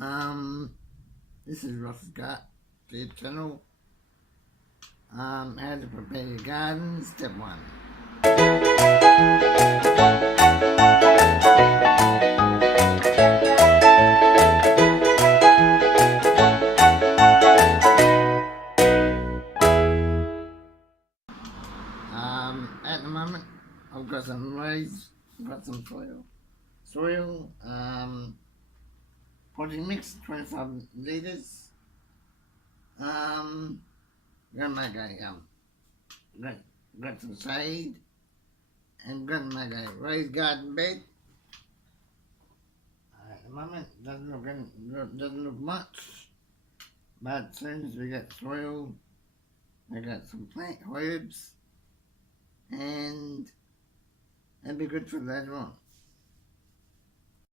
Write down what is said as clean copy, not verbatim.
This is Ross Scott, the channel. How to prepare your garden, step 1. At the moment, I've got some raised, got some soil, potting mix, 25 litres. Gonna make got some shade, and gonna make a raised garden bed. At the moment, doesn't look much, but as soon as we get soil, we got some plant herbs, and it'd be good for later on.